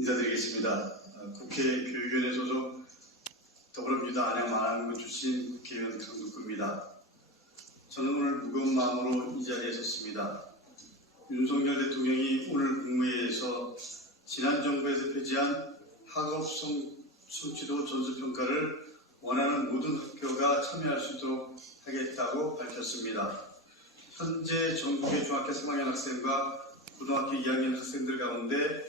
인사드리겠습니다. 국회 교육위원회 소속 더불어민주당 안양 마랑구 출신 국회의원 강덕구입니다. 저는 오늘 무거운 마음으로 이 자리에 섰습니다. 윤석열 대통령이 오늘 국무회의에서 지난 정부에서 폐지한 학업 성취도 전수평가를 원하는 모든 학교가 참여할 수 있도록 하겠다고 밝혔습니다. 현재 전국의 중학교 3학년 학생과 고등학교 2학년 학생들 가운데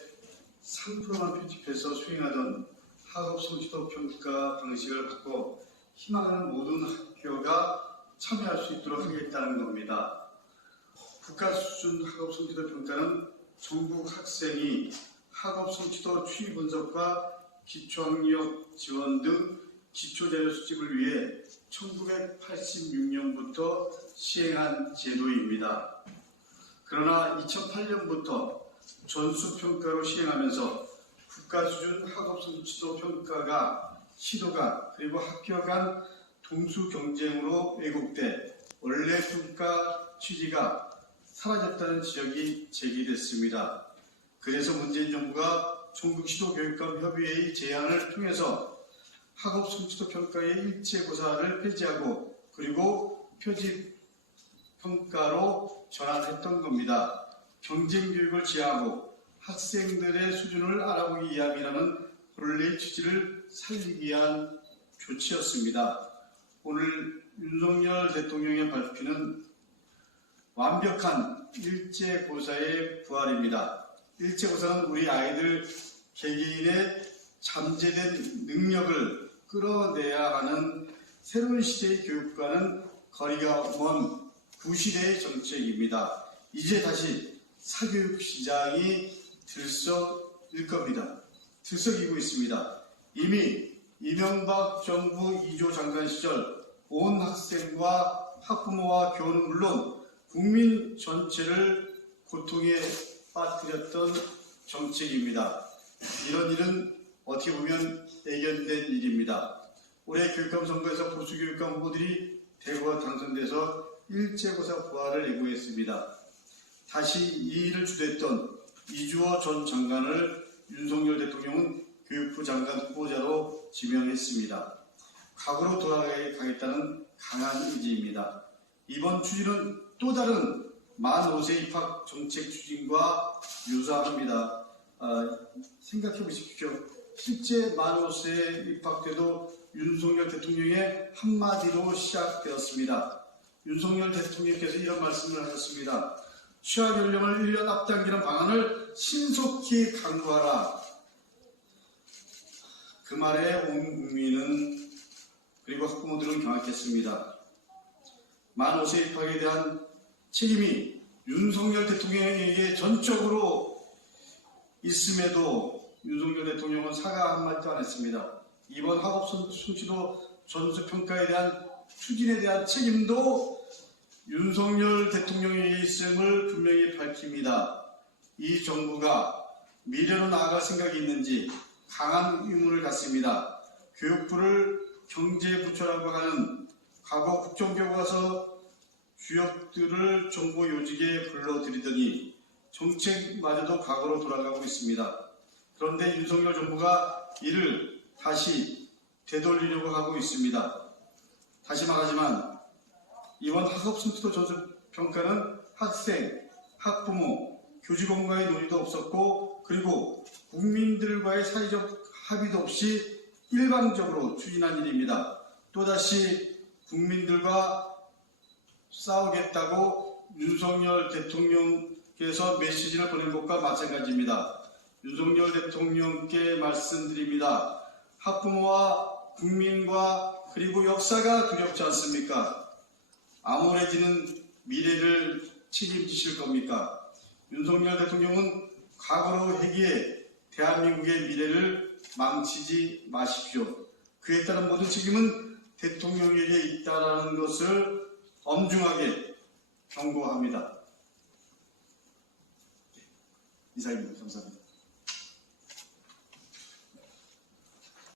3%만 편집해서 수행하던 학업 성취도 평가 방식을 바꿔 희망하는 모든 학교가 참여할 수 있도록 하겠다는 겁니다. 국가 수준 학업 성취도 평가는 전국 학생이 학업 성취도 추이 분석과 기초학력 지원 등 기초자료 수집을 위해 1986년부터 시행한 제도입니다. 그러나 2008년부터 전수평가로 시행하면서 국가 수준 학업 성취도 평가가 시도가 그리고 학교 간 동수 경쟁으로 왜곡돼 원래 평가 취지가 사라졌다는 지적이 제기됐습니다. 그래서 문재인 정부가 전국 시도교육감 협의회의 제안을 통해서 학업 성취도 평가의 일체고사를 폐지하고 그리고 표지 평가로 전환했던 겁니다. 경쟁교육을 지향하고 학생들의 수준을 알아보기 위함이라는 본래의 취지를 살리기 위한 조치였습니다. 오늘 윤석열 대통령의 발표는 완벽한 일제고사의 부활입니다. 일제고사는 우리 아이들 개개인의 잠재된 능력을 끌어내야 하는 새로운 시대의 교육과는 거리가 먼 구시대의 정책입니다. 이제 다시 사교육 시장이 들썩일 겁니다. 들썩이고 있습니다. 이미 이명박 정부 2조 장관 시절 온 학생과 학부모와 교원은 물론 국민 전체를 고통에 빠뜨렸던 정책입니다. 이런 일은 어떻게 보면 예견된 일입니다. 올해 교육감 선거에서 보수교육감 후보들이 대거 당선돼서 일제고사 부활을 예고했습니다. 다시 이 일을 주도했던 이주호 전 장관을 윤석열 대통령은 교육부 장관 후보자로 지명했습니다. 과거로 돌아가겠다는 강한 의지입니다. 이번 추진은 또 다른 만 5세 입학 정책 추진과 유사합니다. 생각해 보십시오. 실제 만 5세에 입학돼도 윤석열 대통령의 한마디로 시작되었습니다. 윤석열 대통령께서 이런 말씀을 하셨습니다. 취학 연령을 1년 앞당기는 방안을 신속히 강구하라. 그 말에 온 국민은 그리고 학부모들은 경악했습니다. 만 5세 입학에 대한 책임이 윤석열 대통령에게 전적으로 있음에도 윤석열 대통령은 사과 한마디도 안 했습니다. 이번 학업 성취도 전수평가에 대한 추진에 대한 책임도 윤석열 대통령에게 있음을 분명히 밝힙니다. 이 정부가 미래로 나아갈 생각이 있는지 강한 의문을 갖습니다. 교육부를 경제부처라고 하는 과거 국정교과서 주역들을 정보 요직에 불러들이더니 정책마저도 과거로 돌아가고 있습니다. 그런데 윤석열 정부가 이를 다시 되돌리려고 하고 있습니다. 다시 말하지만 이번 학업 성취도 전수평가는 학생, 학부모, 교직원과의 논의도 없었고 그리고 국민들과의 사회적 합의도 없이 일방적으로 추진한 일입니다. 또다시 국민들과 싸우겠다고 윤석열 대통령께서 메시지를 보낸 것과 마찬가지입니다. 윤석열 대통령께 말씀드립니다. 학부모와 국민과 그리고 역사가 두렵지 않습니까? 암울해지는 미래를 책임지실 겁니까? 윤석열 대통령은 과거로 회귀해 대한민국의 미래를 망치지 마십시오. 그에 따른 모든 책임은 대통령에게 있다는 것을 엄중하게 경고합니다. 이상입니다. 감사합니다.